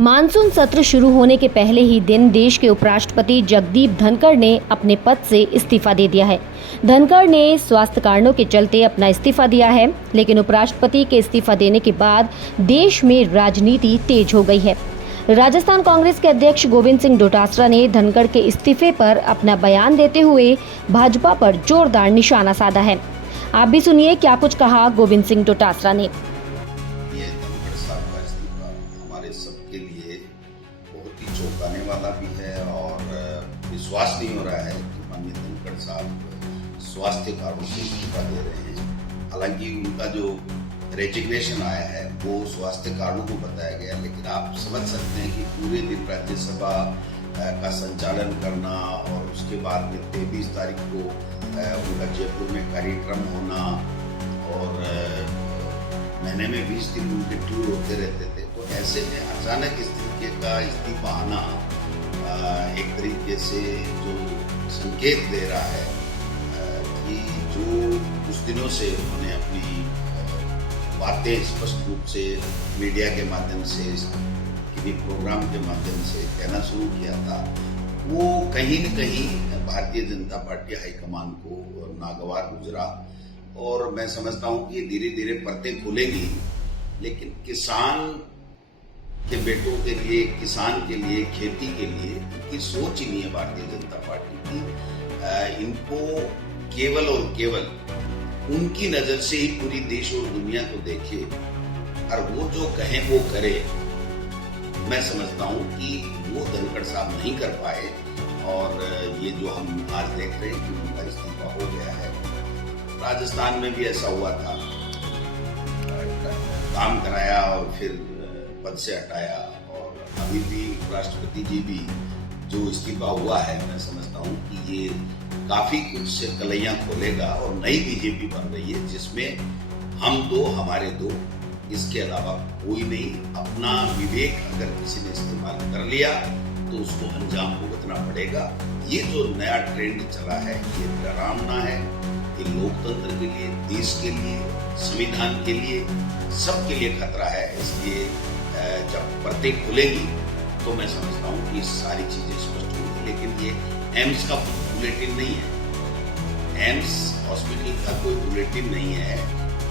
Monsoon सत्र शुरू होने के पहले ही दिन देश के उपराष्ट्रपति जगदीप धनखड़ ने अपने पद से इस्तीफा दे दिया है। धनखड़ ने स्वास्थ्य कारणों के चलते अपना इस्तीफा दिया है, लेकिन उपराष्ट्रपति के इस्तीफा देने के बाद देश में राजनीति तेज हो गई है। राजस्थान कांग्रेस के अध्यक्ष गोविंद सिंह डोटासरा ने धनखड़ के इस्तीफे पर अपना बयान देते हुए भाजपा पर जोरदार निशाना साधा है। आप भी सुनिए क्या कुछ कहा गोविंद सिंह डोटासरा ने। हमारे सबके लिए बहुत ही चौंकाने वाला भी है और विश्वास नहीं हो रहा है कि माननीय धनखड़ साहब स्वास्थ्य कारणों से इस्तीफा दे रहे हैं। हालांकि उनका जो रेजिग्नेशन आया है वो स्वास्थ्य कारणों को बताया गया, लेकिन आप समझ सकते हैं कि पूरे दिन राज्यसभा का संचालन करना और उसके बाद में 23 तारीख को उनका जयपुर में कार्यक्रम होना और महीने में 20 दिन उनके टूर होते रहते थे, तो ऐसे में अचानक इस तरीके का इस्तीफा आना एक तरीके से जो संकेत दे रहा है कि जो कुछ दिनों से उन्होंने अपनी बातें स्पष्ट रूप से मीडिया के माध्यम से किसी प्रोग्राम के माध्यम से कहना शुरू किया था, वो कहीं न कहीं भारतीय जनता पार्टी हाईकमान को नागवार गुजरा। और मैं समझता हूं कि धीरे धीरे परतें खुलेंगी, लेकिन किसान के बेटों के लिए, किसान के लिए, खेती के लिए इनकी सोच ही नहीं है भारतीय जनता पार्टी की। इनको केवल और केवल उनकी नजर से ही पूरी देश और दुनिया को देखे और वो जो कहें वो करे। मैं समझता हूं कि वो धनखड़ साहब नहीं कर पाए और ये जो हम आज देख रहे हैं कि उनका इस्तीफा हो गया है। राजस्थान में भी ऐसा हुआ था, काम कराया और फिर पद से हटाया, और अभी भी राष्ट्रपति जी भी जो इस्तीफा हुआ है, मैं समझता हूं कि ये काफी कुछ से कलैयां खोलेगा और नई बीजेपी बन रही है जिसमें हम दो, हमारे दो, इसके अलावा कोई नहीं। अपना विवेक अगर किसी ने इस्तेमाल कर लिया तो उसको अंजाम भुगतना पड़ेगा। ये जो नया ट्रेंड चला है ये डरावना है, ये लोकतंत्र के लिए, देश के लिए, संविधान के लिए, सबके लिए खतरा है। इसलिए जब परतें खुलेंगी तो मैं समझता हूँ कि सारी चीजें स्पष्ट होंगी। लेकिन ये एम्स का बुलेटिन नहीं है, एम्स हॉस्पिटल का कोई बुलेटिन नहीं है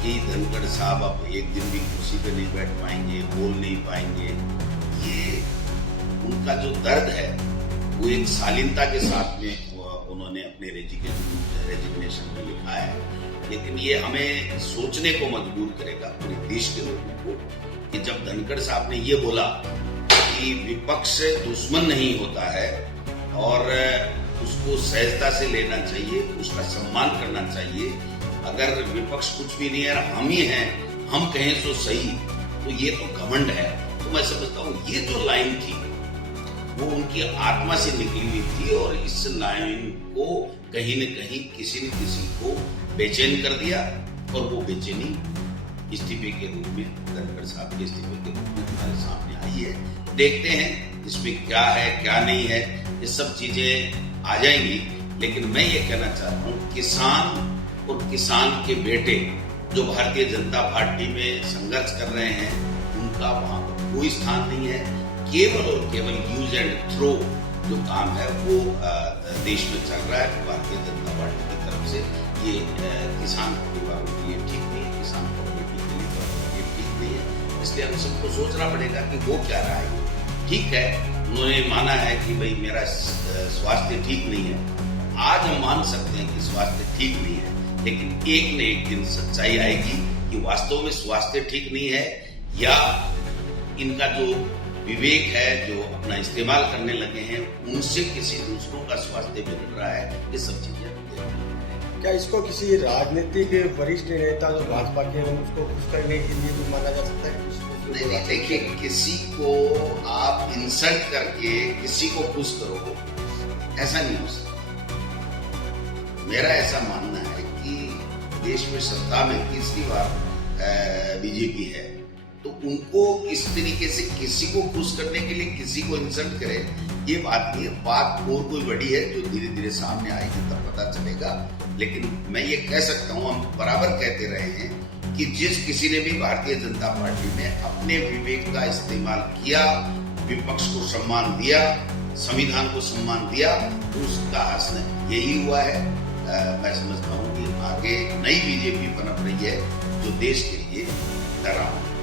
कि धनखड़ साहब अब एक दिन भी कुर्सी पे नहीं बैठ पाएंगे, बोल नहीं पाएंगे। ये उनका जो दर्द है वो एक शालीनता के साथ में उन्होंने अपने रेजिग्नेशन में लिखा है, लेकिन ये हमें सोचने को मजबूर करेगा पूरे देश के लोगों को कि जब धनखड़ साहब ने ये बोला कि विपक्ष दुश्मन नहीं होता है और उसको सहजता से लेना चाहिए, उसका सम्मान करना चाहिए। अगर विपक्ष कुछ भी नहीं है, हम ही हैं, हम कहें तो सही, तो ये तो घमंड है। तो मैं समझता हूँ ये जो लाइन थी वो उनकी आत्मा से निकली हुई थी और इस लाइन को कहीं न कहीं किसी न किसी को बेचैन कर दिया और वो बेचैनी इस्तीफे के रूप में, धनखड़ साहब के इस्तीफे के रूप में हमारे सामने आई है। देखते हैं इसमें क्या है क्या नहीं है, ये सब चीजें आ जाएंगी। लेकिन मैं ये कहना चाहता हूँ किसान और किसान के बेटे जो भारतीय जनता पार्टी में संघर्ष कर रहे हैं, उनका वहां पर कोई स्थान नहीं है। केवल और केवल यूज एंड थ्रो जो काम है वो देश में चल रहा है भारतीय जनता पार्टी की तरफ से। ये किसान परिवारों के लिए ठीक नहीं है, किसान कम्युनिटी के लिए ठीक नहीं है। इसलिए हम सबको सोचना पड़ेगा कि वो क्या रहा है। ठीक है, उन्होंने माना है कि भाई मेरा स्वास्थ्य ठीक नहीं है। आज हम मान सकते हैं कि स्वास्थ्य ठीक नहीं है, लेकिन एक न एक दिन सच्चाई आएगी कि वास्तव में स्वास्थ्य ठीक नहीं है या इनका जो विवेक है, जो अपना इस्तेमाल करने लगे हैं, उनसे किसी दूसरों का स्वास्थ्य बिगड़ रहा है। ये सब चीजें क्या इसको किसी राजनीतिक वरिष्ठ नेता जो भाजपा के हैं उसको खुश करने के लिए भी माना जा सकता है? नहीं, देखिए, किसी को आप इंसल्ट करके किसी को खुश करो, ऐसा नहीं हो सकता। मेरा ऐसा मानना है कि देश में सत्ता में तीसरी बार बीजेपी है, तो उनको इस तरीके से किसी को खुश करने के लिए किसी को इंसल्ट करे, ये बात नहीं है। बात और कोई बड़ी है जो धीरे धीरे सामने आएगी तब पता चलेगा। लेकिन मैं ये कह सकता हूँ, हम बराबर कहते रहे हैं कि जिस किसी ने भी भारतीय जनता पार्टी में अपने विवेक का इस्तेमाल किया विपक्ष को सम्मान दिया, संविधान को सम्मान दिया, तो उसका हासिल यही हुआ है। मैं समझता हूँ कि आगे नई बीजेपी पनप रही है जो देश के लिए डरावनी है।